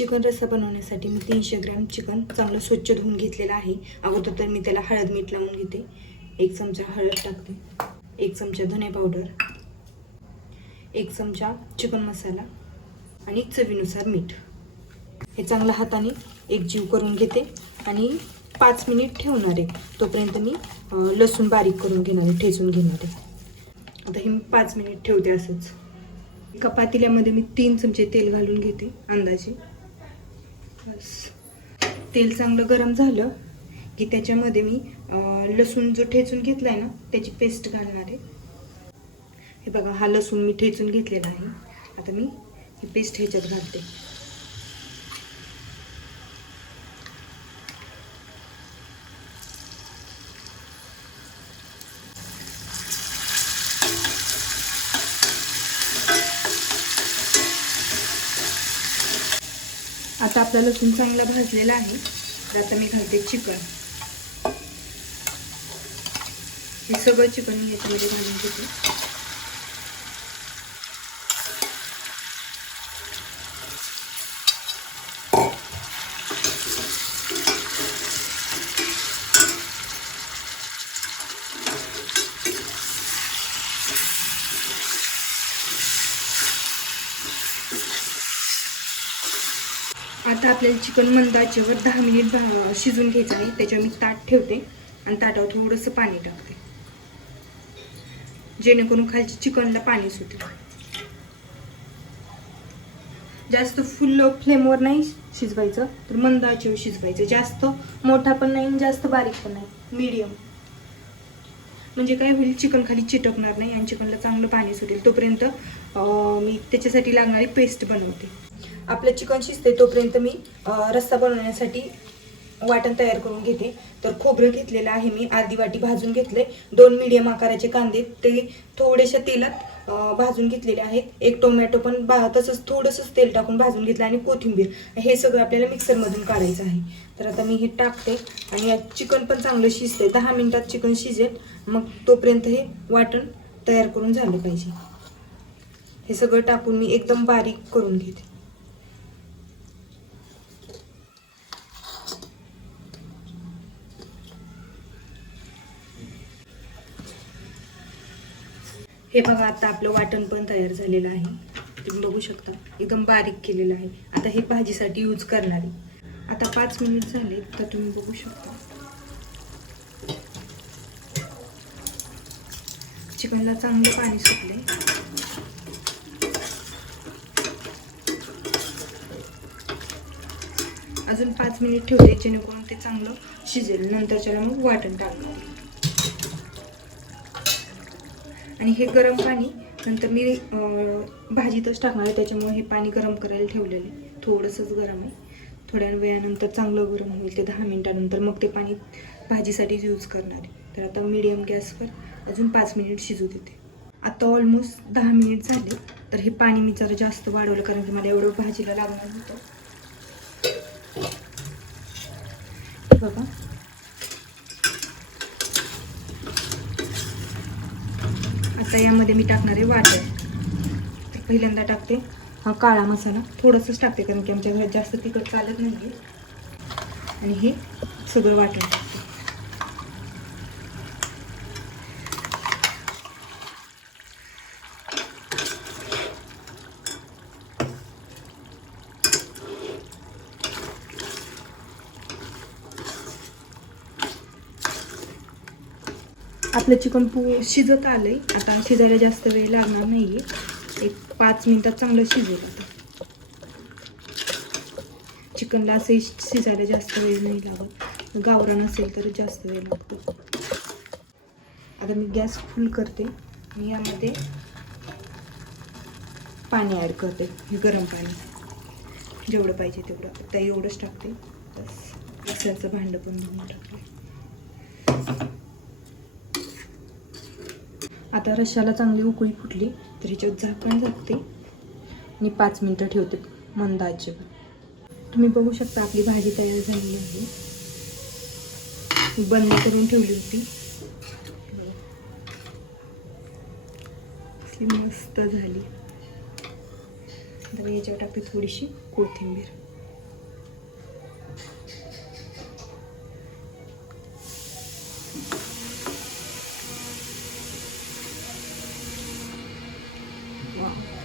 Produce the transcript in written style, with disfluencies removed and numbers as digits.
Chicken रस्सा बनवण्यासाठी मी 300 gram chicken चांगलं स्वच्छ धुवून घेतलेलं आहे। अगोदर तर मी त्याला हळद मीठ लावून घेते। 1 चमचा हळद टाकते, 1 चमचा धने पावडर, 1 चमचा चिकन मसाला आणि चवीनुसार मीठ। हे चांगलं हाताने एकजीव करून घेते आणि 5 मिनिट ठेवणार आहे। तोपर्यंत मी लसूण बारीक करून घेणार आहे, ठेचून घेणार आहे। आता हे मी 5 मिनिट ठेवते असंच। एका पातेल्यामध्ये मी 3 चमचे तेल घालून घेते अंदाजे। बस तेल चांगलं गरम झालं की त्याच्यामध्ये मी लसूण जो ठेचून घेतलाय ना त्याची पेस्ट घालणार आहे। हे बघा, हा लसूण मी ठेचून घेतलेला आहे। आता मी ही पेस्ट ह्याच्यात घालते। आता आपला लसूण चांगला भाजलेला आहे। तर आता मी घालते चिकन। हे सगळं चिकन मी याच्यामध्ये घालून घेते। आता आपल्याला चिकन मंद आचेवर 10 मिनिट शिजून घ्यायचं आहे। त्याच्यावर मी ताट ठेवते आणि ताटावर थोडंसं पाणी टाकते, जेणेकरून खालची चिकनला पाणी सुटेल। जास्त फुल फ्लेमवर नाही शिजवायचं, तर मंद आचेवर शिजवायचं। जास्त मोठा पण नाही, जास्त बारीक पण नाही, मीडियम। म्हणजे काय होईल, चिकन खाली चिटकणार नाही आणि चिकनला चांगलं पाणी सुटेल। तोपर्यंत मी त्याच्यासाठी लागणारी पेस्ट बनवते। आपलं चिकन शिजते तोपर्यंत मी रस्सा बनवण्यासाठी वाटण तयार करून घेते। तर खोबरं घेतलेलं आहे मी, अर्धी वाटी भाजून घेतले। 2 मीडियम आकाराचे कांदे ते थोडेशा तेलात भाजून घेतलेले आहेत। 1 टोमॅटो पण तसंच थोडंसं तेल टाकून भाजून घेतलं आणि कोथिंबीर। हे सगळं आपल्याला मिक्सरमधून काढायचं आहे। तर आता मी हे टाकते आणि चिकन पण चांगलं शिजते। 10 मिनिटात चिकन शिजेल, मग तोपर्यंत हे वाटण तयार करून झालं पाहिजे। हे सगळं टाकून मी एकदम बारीक करून घेते। हे बघा, आता आपलं वाटण पण तयार झालेलं आहे। तुम्ही बघू शकता, एकदम बारीक केलेलं आहे। आता हे भाजीसाठी यूज करणार आहे। आता 5 मिनिट झाले तर तुम्ही बघू शकता चिकनला चांगलं पाणी सुटले। अजून 5 मिनिट ठेवले, जेणेकरून ते चांगलं शिजेल। नंतरच्याला मग वाटण टाकते आणि हे गरम पाणी नंतर मी भाजीतच टाकणार आहे। त्याच्यामुळे हे पाणी गरम करायला ठेवलेले, थोडंसंच गरम आहे। थोड्या वेळानंतर चांगलं गरम होईल, ते 10 मिनिटानंतर मग ते पाणी भाजीसाठीच यूज करणार आहे। तर आता मीडियम गॅसवर अजून 5 मिनिट शिजू देते। आता ऑलमोस्ट 10 मिनिट झाले। तर हे पाणी मी जरा जास्त वाढवलं, कारण की मला एवढं भाजीला लागणार होतं। बघा, आता यामध्ये मी टाकणार आहे वाटण। तर पहिल्यांदा टाकते हा काळा मसाला, थोडंसंच टाकते कारण की आमच्या घरात जास्त तिखट चालत नाही। आणि हे सगळं वाटण टाकते। आपलं चिकन शिजत आलंय। आता शिजायला जास्त वेळ लागणार नाहीये, एक 5 मिनिटात चांगलं शिजेल। आता चिकनला असे शिजायला जास्त वेळ नाही लागत, गावरान असेल तर जास्त वेळ लागतो। आता मी गॅस फुल करते आणि यामध्ये पाणी ॲड करते, हे गरम पाणी, जेवढं पाहिजे तेवढं। आता एवढंच टाकते, बस। मिक्सरचं भांडं पण धुवून टाकले। आता रश्श्याला चांगली उकळी फुटली तर ह्याच्यात झाकण झाकते आणि 5 मिनिटं ठेवते मंद आचेवर। तुम्ही बघू शकता आपली भाजी तयार झालेली आहे। बंद करून ठेवली होती, मस्त झाली। तर याच्यावर टाकते थोडीशी कोथिंबीर। वा